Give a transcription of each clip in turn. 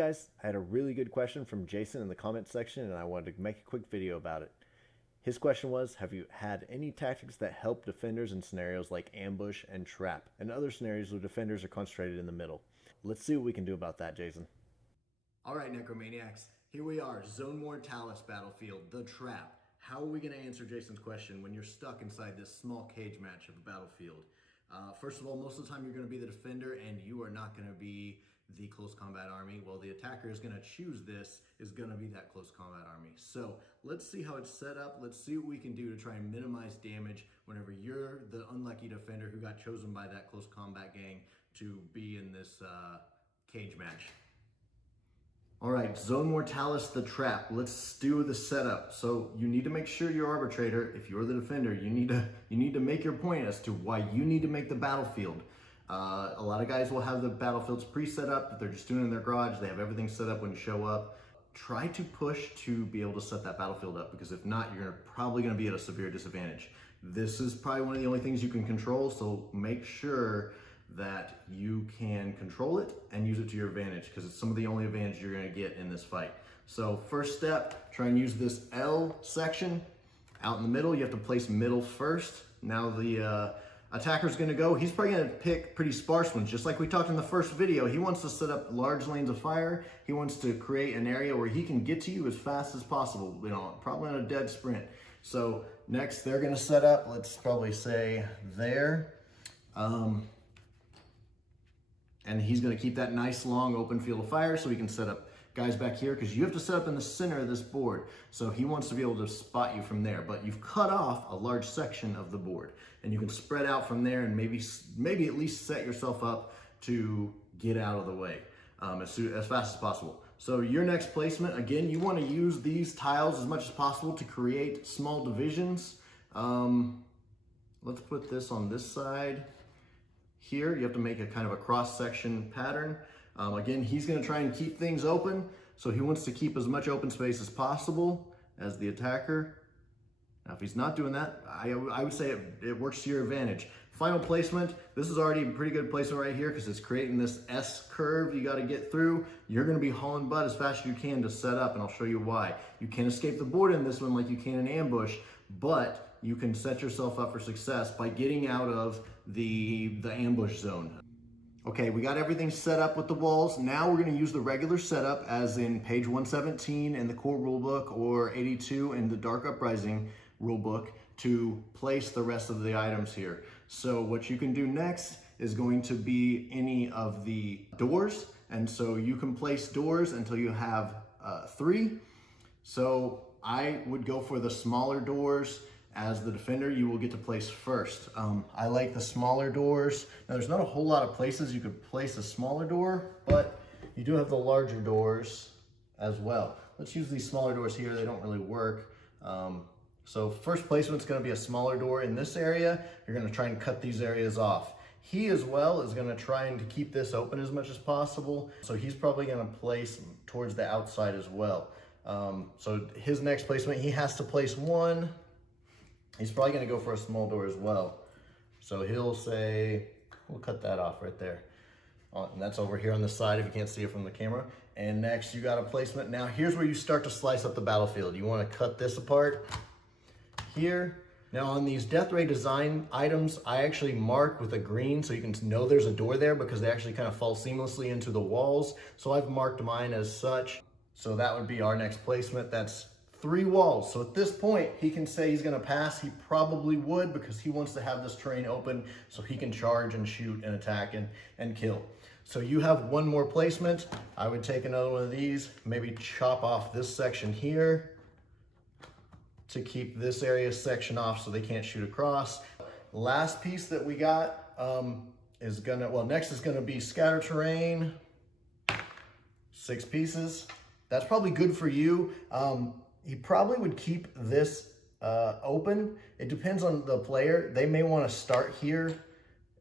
guys, I had a really good question from Jason in the comment section and I wanted to make a quick video about it. His question was, have you had any tactics that help defenders in scenarios like ambush and trap, and other scenarios where defenders are concentrated in the middle? Let's see what we can do about that, Jason. Alright, Necromaniacs, here we are, Zone Mortalis battlefield, the trap. How are we going to answer Jason's question when you're stuck inside this small cage match of a battlefield? First of all, most of the time you're going to be the defender and you are not going to be the close combat army. Well, the attacker is going to choose this, is going to be that close combat army. So let's see how it's set up. Let's see what we can do to try and minimize damage whenever you're the unlucky defender who got chosen by that close combat gang to be in this cage match. All right, Zone Mortalis, the trap. Let's do the setup. So you need to make sure your arbitrator, if you're the defender, you need to make your point as to why you need to make the battlefield. A lot of guys will have the battlefields pre-set up, but they're just doing it in their garage. They have everything set up when you show up. Try to push to be able to set that battlefield up, because if not, you're probably going to be at a severe disadvantage. This is probably one of the only things you can control, so make sure that you can control it and use it to your advantage, because it's some of the only advantage you're going to get in this fight. So first step, try and use this L section out in the middle. You have to place middle first. Now the attacker's going to go. He's probably going to pick pretty sparse ones, just like we talked in the first video. He wants to set up large lanes of fire. He wants to create an area where he can get to you as fast as possible, probably on a dead sprint. So next they're going to set up, let's probably say there. And he's going to keep that nice long open field of fire so he can set up guys back here, because you have to set up in the center of this board. So he wants to be able to spot you from there, but you've cut off a large section of the board and you can spread out from there and maybe at least set yourself up to get out of the way as fast as possible. So your next placement, again, you want to use these tiles as much as possible to create small divisions. Let's put this on this side. Here, you have to make a kind of a cross-section pattern. Again, he's going to try and keep things open, so he wants to keep as much open space as possible as the attacker. Now, if he's not doing that, I would say it works to your advantage. Final placement, this is already a pretty good placement right here, because it's creating this S curve you got to get through. You're going to be hauling butt as fast as you can to set up, and I'll show you why. You can't escape the board in this one like you can in ambush, but you can set yourself up for success by getting out of the ambush zone. Okay, we got everything set up with the walls. Now we're going to use the regular setup as in page 117 in the core rulebook or 82 in the Dark Uprising rulebook to place the rest of the items here. So what you can do next is going to be any of the doors. And so you can place doors until you have 3. So I would go for the smaller doors. As the defender, you will get to place first. I like the smaller doors. Now, there's not a whole lot of places you could place a smaller door, but you do have the larger doors as well. Let's use these smaller doors here. They don't really work. So first placement's going to be a smaller door in this area. You're going to try and cut these areas off. He as well is going to try and keep this open as much as possible. So he's probably going to place towards the outside as well. So his next placement, he has to place one. He's probably going to go for a small door as well. So he'll say, we'll cut that off right there. And that's over here on the side if you can't see it from the camera. And next you got a placement. Now here's where you start to slice up the battlefield. You want to cut this apart here. Now on these Death Ray design items, I actually mark with a green so you can know there's a door there, because they actually kind of fall seamlessly into the walls. So I've marked mine as such. So that would be our next placement. That's 3 walls. So at this point, he can say he's going to pass. He probably would, because he wants to have this terrain open so he can charge and shoot and attack and kill. So you have one more placement. I would take another one of these, maybe chop off this section here to keep this area section off so they can't shoot across. Last piece that we got next is gonna be scatter terrain, 6 pieces. That's probably good for you. He probably would keep this open. It depends on the player. They may want to start here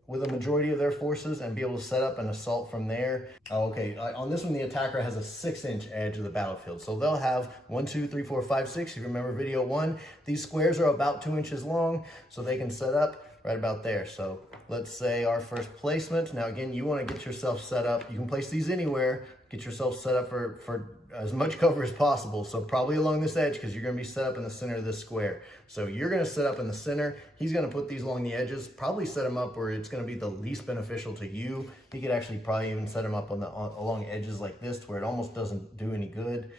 with a majority of their forces and be able to set up an assault from there. Okay, on this one, the attacker has a 6-inch edge of the battlefield. So they'll have 1, 2, 3, 4, 5, 6. You remember video 1. These squares are about 2 inches long, so they can set up right about there. So let's say our first placement. Now again, you want to get yourself set up. You can place these anywhere, get yourself set up for as much cover as possible. So probably along this edge, because you're going to be set up in the center of this square. So you're going to set up in the center. He's going to put these along the edges, probably set them up where it's going to be the least beneficial to you. He could actually probably even set them up along edges like this, to where it almost doesn't do any good.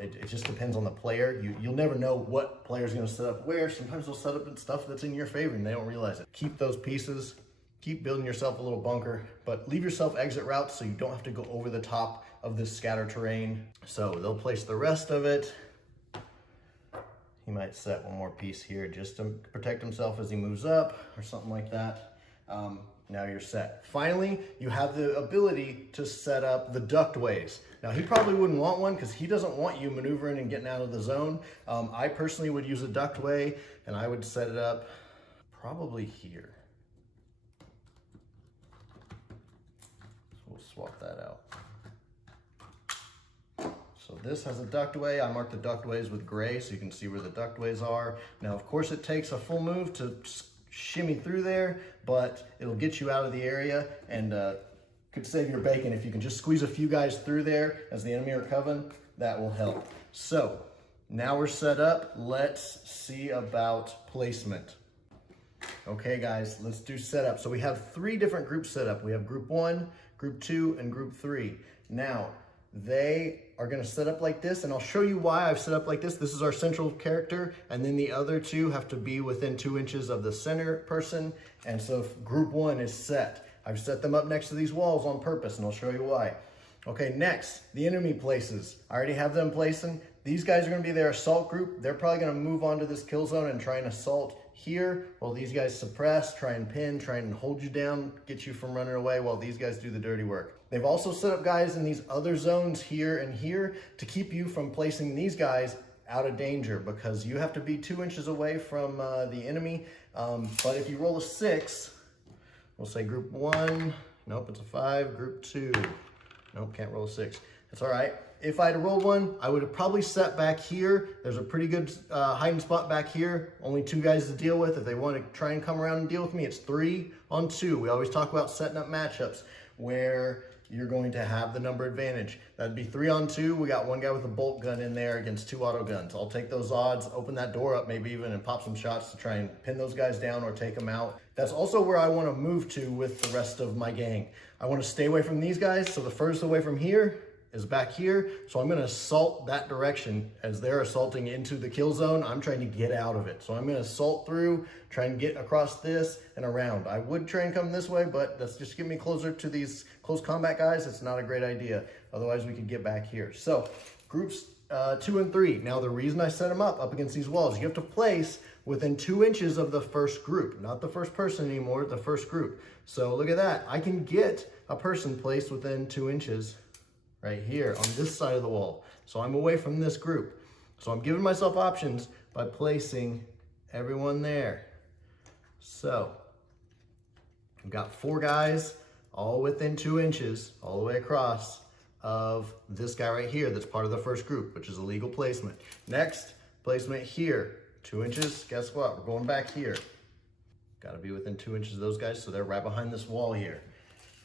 It just depends on the player. You'll never know what player's going to set up where. Sometimes they'll set up stuff that's in your favor and they don't realize it. Keep those pieces. Keep building yourself a little bunker, but leave yourself exit routes so you don't have to go over the top of this scatter terrain. So they'll place the rest of it. He might set one more piece here just to protect himself as he moves up or something like that. Now you're set. Finally, you have the ability to set up the ductways. Now he probably wouldn't want one because he doesn't want you maneuvering and getting out of the zone. I personally would use a ductway, and I would set it up probably here. We'll swap that out. So this has a ductway. I marked the ductways with gray so you can see where the ductways are. Now, of course, it takes a full move to shimmy through there, but it'll get you out of the area and could save your bacon. If you can just squeeze a few guys through there as the enemy are coming, that will help. So now we're set up. Let's see about placement. Okay, guys, let's do setup. So we have 3 different groups set up. We have group 1, group 2, and group 3. Now, they are going to set up like this, and I'll show you why I've set up like this. This is our central character, and then the other 2 have to be within 2 inches of the center person. And so if group 1 is set, I've set them up next to these walls on purpose, and I'll show you why. Okay, next, the enemy places. I already have them placing. These guys are going to be their assault group. They're probably going to move on to this kill zone and try and assault here, while these guys suppress, try and pin, try and hold you down, get you from running away, while these guys do the dirty work. They've also set up guys in these other zones here and here to keep you from placing these guys out of danger, because you have to be 2 inches away from the enemy. But if you roll a 6, we'll say group 1, nope, it's a 5, group 2, nope, can't roll a 6. That's all right. If I had rolled 1, I would have probably set back here. There's a pretty good hiding spot back here. Only 2 guys to deal with. If they want to try and come around and deal with me, it's 3 on 2. We always talk about setting up matchups where you're going to have the number advantage. That'd be 3 on 2. We got 1 guy with a bolt gun in there against 2 auto guns. I'll take those odds, open that door up maybe even, and pop some shots to try and pin those guys down or take them out. That's also where I want to move to with the rest of my gang. I want to stay away from these guys, so the furthest away from here is back here. So I'm going to assault that direction. As they're assaulting into the kill zone, I'm trying to get out of it. So I'm going to assault through, try and get across this and around. I would try and come this way, but that's just get me closer to these close combat guys. It's not a great idea. Otherwise we could get back here. So groups 2 and 3. Now the reason I set them up against these walls, you have to place within 2 inches of the first group, not the first person anymore, the first group. So look at that. I can get a person placed within 2 inches right here on this side of the wall. So I'm away from this group. So I'm giving myself options by placing everyone there. So I've got 4 guys all within 2 inches, all the way across of this guy right here that's part of the first group, which is a legal placement. Next, placement here, 2 inches. Guess what? We're going back here. Got to be within 2 inches of those guys, so they're right behind this wall here.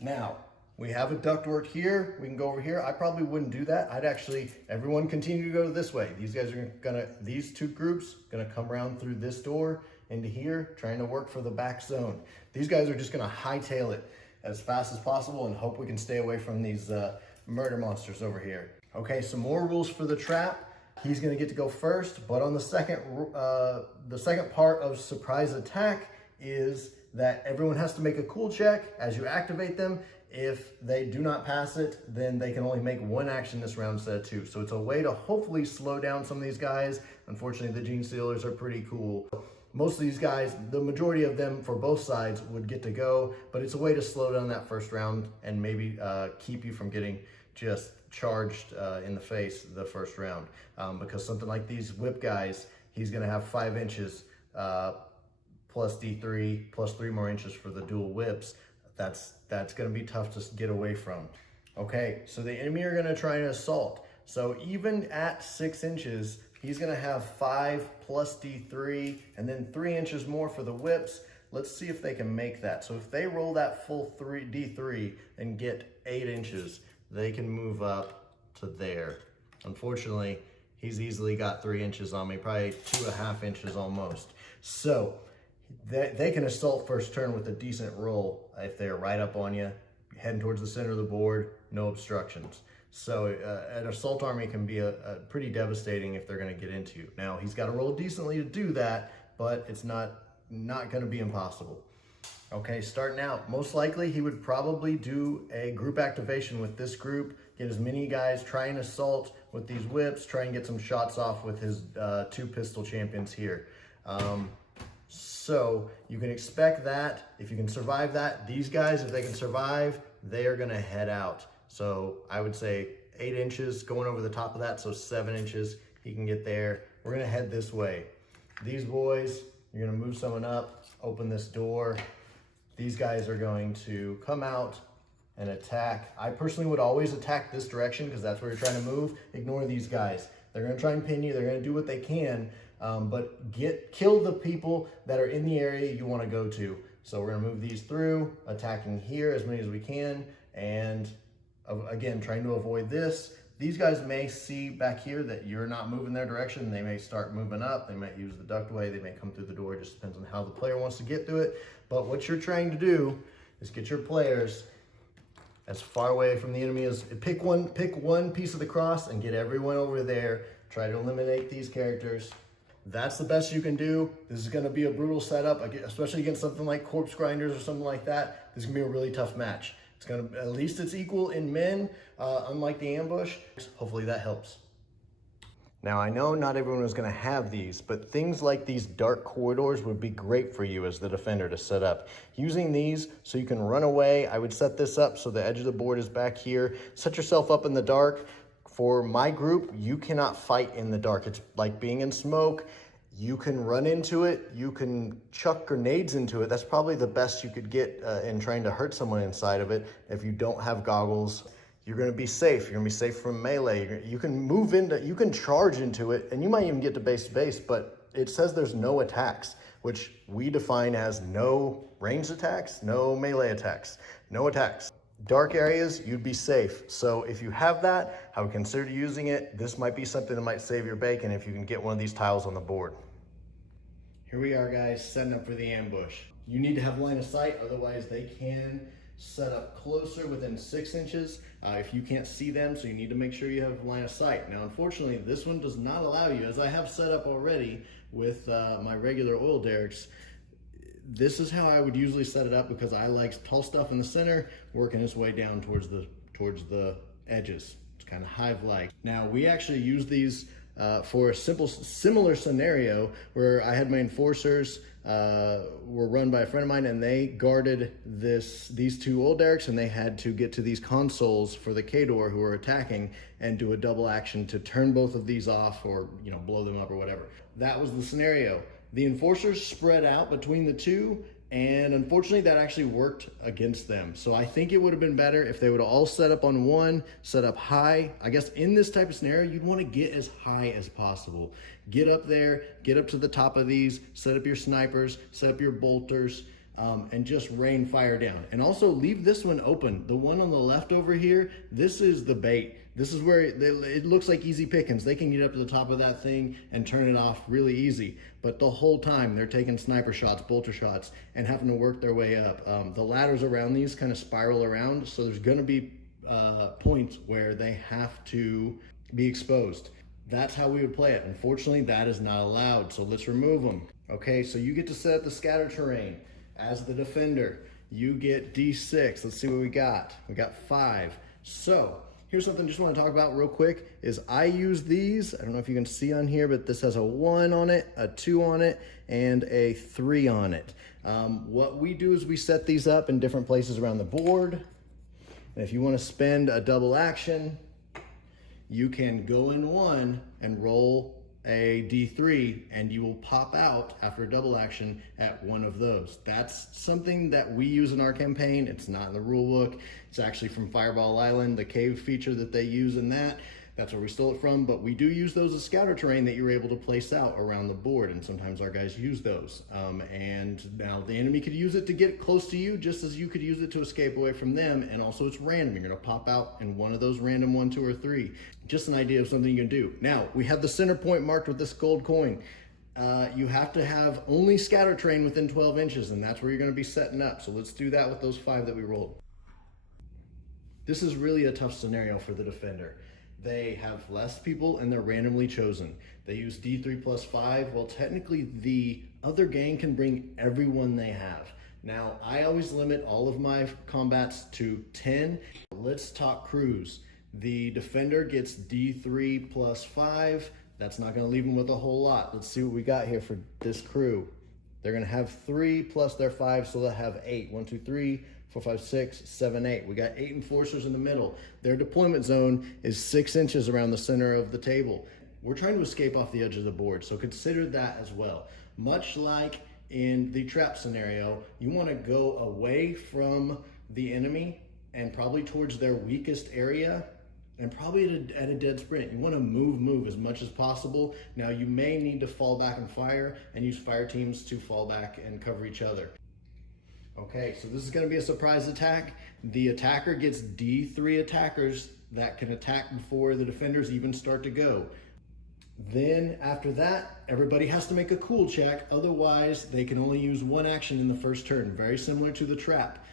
Now, we have a ductwork here. We can go over here. I probably wouldn't do that. I'd actually, everyone continue to go this way. These guys are gonna, these 2 groups, gonna come around through this door into here, trying to work for the back zone. These guys are just gonna hightail it as fast as possible and hope we can stay away from these murder monsters over here. Okay, some more rules for the trap. He's gonna get to go first, but on the second part of surprise attack is that everyone has to make a cool check as you activate them. If they do not pass it, then they can only make 1 action this round instead of 2. So it's a way to hopefully slow down some of these guys. Unfortunately, the Gene Stealers are pretty cool. Most of these guys, the majority of them for both sides would get to go, but it's a way to slow down that first round and maybe keep you from getting just charged in the face the first round. Because something like these whip guys, he's gonna have 5 inches plus D3, plus 3 more inches for the dual whips. That's gonna be tough to get away from. Okay, so the enemy are gonna try and assault. So even at 6 inches, he's gonna have 5 plus D3, and then 3 inches more for the whips. Let's see if they can make that. So if they roll that full D3 and get 8 inches, they can move up to there. Unfortunately, he's easily got 3 inches on me, probably 2.5 inches almost. So they can assault first turn with a decent roll if they're right up on you, heading towards the center of the board, no obstructions. So an assault army can be a pretty devastating if they're going to get into you. Now, he's got to roll decently to do that, but it's not going to be impossible. Okay, starting out, most likely he would probably do a group activation with this group, get as many guys, try and assault with these whips, try and get some shots off with his 2 pistol champions here. So you can expect that. If you can survive that, these guys, if they can survive, they are going to head out. So I would say 8 inches going over the top of that, so 7 inches, he can get there. We're going to head this way. These boys, you're going to move someone up, open this door. These guys are going to come out and attack. I personally would always attack this direction because that's where you're trying to move. Ignore these guys. They're going to try and pin you. They're going to do what they can, but kill the people that are in the area you want to go to. So we're going to move these through, attacking here as many as we can, and again, trying to avoid this. These guys may see back here that you're not moving their direction. They may start moving up. They might use the ductway. They may come through the door. It just depends on how the player wants to get through it. But what you're trying to do is get your players as far away from the enemy as pick one piece of the cross and get everyone over there. Try to eliminate these characters. That's the best you can do. This is going to be a brutal setup, especially against something like corpse grinders or something like that. This is going to be a really tough match. It's going to, at least it's equal in men, unlike the ambush. Hopefully that helps. Now, I know not everyone is going to have these, but things like these dark corridors would be great for you as the defender to set up. Using these so you can run away, I would set this up so the edge of the board is back here. Set yourself up in the dark. For my group, you cannot fight in the dark. It's like being in smoke. You can run into it. You can chuck grenades into it. That's probably the best you could get in trying to hurt someone inside of it. If you don't have goggles, you're going to be safe. You're going to be safe from melee. You can move into, you can charge into it, and you might even get to base to base, but it says there's no attacks, which we define as no ranged attacks, no melee attacks, no attacks. Dark areas, you'd be safe. So if you have that, I would consider using it. This might be something that might save your bacon if you can get one of these tiles on the board. Here we are, guys, setting up for the ambush. You need to have line of sight, otherwise they can set up closer within 6 inches if you can't see them, so you need to make sure you have line of sight. Now, unfortunately, this one does not allow you, as I have set up already with my regular oil derricks. This is how I would usually set it up because I like tall stuff in the center, working its way down towards the edges. It's kind of hive-like. Now, we actually use these for a similar scenario where I had my enforcers were run by a friend of mine, and they guarded these 2 old derricks, and they had to get to these consoles for the K-Door who were attacking and do a double action to turn both of these off or blow them up or whatever. That was the scenario. The enforcers spread out between the 2, and unfortunately that actually worked against them. So I think it would have been better if they would have all set up on one, set up high. I guess in this type of scenario, you'd want to get as high as possible. Get up there, get up to the top of these, set up your snipers, set up your bolters, and just rain fire down. And also leave this one open. The one on the left over here, this is the bait. This is where it looks like easy pickings. They can get up to the top of that thing and turn it off really easy. But the whole time they're taking sniper shots, bolter shots, and having to work their way up. The ladders around these kind of spiral around, so there's gonna be points where they have to be exposed. That's how we would play it. Unfortunately, that is not allowed, so let's remove them. Okay, so you get to set up the scatter terrain. As the defender, you get D6. Let's see what we got. We got 5. So, here's something I just want to talk about real quick, is I use these. I don't know if you can see on here, but this has a 1 on it, a 2 on it, and a 3 on it. What we do is we set these up in different places around the board. And if you want to spend a double action, you can go in 1 and roll a D3, and you will pop out after a double action at one of those. That's something that we use in our campaign. It's not in the rule book. It's actually from Fireball Island, the cave feature that they use in that. That's where we stole it from, but we do use those as scouter terrain that you're able to place out around the board, and sometimes our guys use those. And now the enemy could use it to get close to you, just as you could use it to escape away from them, and also it's random. You're gonna pop out in one of those random 1, 2, or 3. Just an idea of something you can do. Now, we have the center point marked with this gold coin. You have to have only scatter terrain within 12 inches, and that's where you're gonna be setting up. So let's do that with those 5 that we rolled. This is really a tough scenario for the defender. They have less people and they're randomly chosen. They use D3 plus 5. Well, technically the other gang can bring everyone they have. Now, I always limit all of my combats to 10. Let's talk crews. The defender gets D3 plus 5. That's not gonna leave them with a whole lot. Let's see what we got here for this crew. They're gonna have 3 plus their 5, so they'll have 8. 1, 2, 3, 4, 5, 6, 7, 8. We got 8 enforcers in the middle. Their deployment zone is 6 inches around the center of the table. We're trying to escape off the edge of the board, so consider that as well. Much like in the trap scenario, you want to go away from the enemy and probably towards their weakest area, and probably at a dead sprint. You want to move as much as possible. Now, you may need to fall back and fire and use fire teams to fall back and cover each other. Okay, so this is going to be a surprise attack. The attacker gets D3 attackers that can attack before the defenders even start to go. Then after that, everybody has to make a cool check. Otherwise, they can only use 1 action in the first turn, very similar to the trap.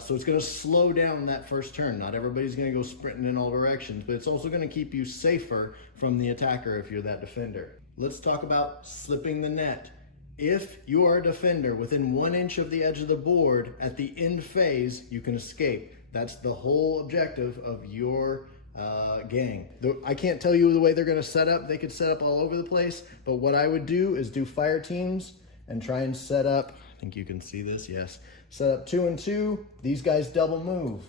So it's going to slow down that first turn. Not everybody's going to go sprinting in all directions, but it's also going to keep you safer from the attacker if you're that defender. Let's talk about slipping the net. If you are a defender within 1 inch of the edge of the board at the end phase, you can escape. That's the whole objective of your gang. I can't tell you the way they're going to set up. They could set up all over the place, but what I would do is do fire teams and try and set up, I think you can see this, yes. Set up 2 and 2, these guys double move.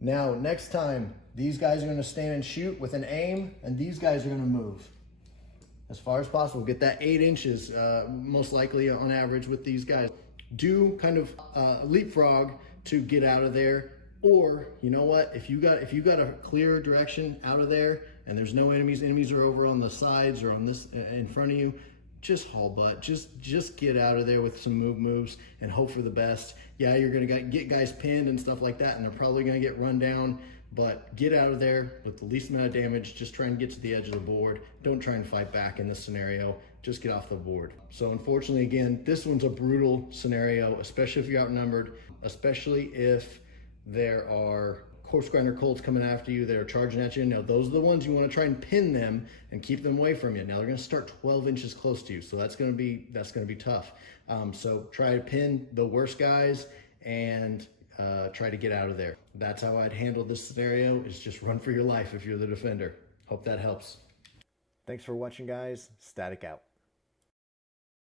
Now, next time, these guys are going to stand and shoot with an aim, and these guys are going to move as far as possible. Get that 8 inches, most likely on average with these guys. Do kind of leapfrog to get out of there. Or, you know what, if you got a clear direction out of there and there's no enemies are over on the sides or on this in front of you, just haul butt. Just get out of there with some moves and hope for the best. Yeah, you're gonna get guys pinned and stuff like that, and they're probably gonna get run down, but get out of there with the least amount of damage. Just try and get to the edge of the board. Don't try and fight back in this scenario. Just get off the board. So unfortunately, again, this one's a brutal scenario, especially if you're outnumbered, especially if there are corpse grinder cults coming after you that are charging at you. Now, those are the ones you want to try and pin them and keep them away from you. Now, they're going to start 12 inches close to you, so that's going to be tough. So try to pin the worst guys and try to get out of there. That's how I'd handle this scenario, is just run for your life if you're the defender. Hope that helps. Thanks for watching, guys. Static out.